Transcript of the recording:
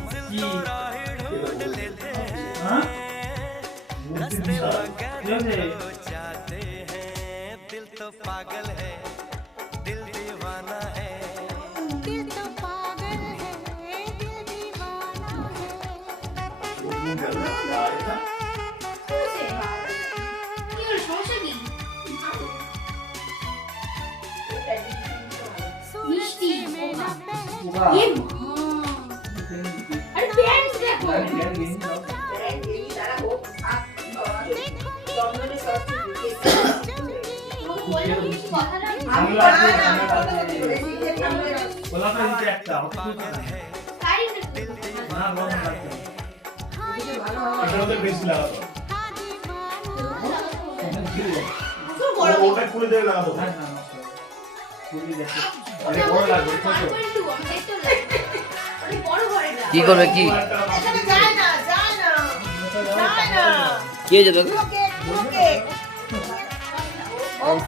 मंजिल तो राह ढूंढ लेते हैं, रास्ते मगर तो जाते हैं। दिल तो पागल है, दिल दीवाना है, दिल तो पागल है, दिल दीवाना है। মিষ্টি ये अरे पेरेंट्स देखो বললো কিছু কথা না ওটা খুলে দেবে না কি করবে কি যায় না কি হয়েছে তোকে ওকে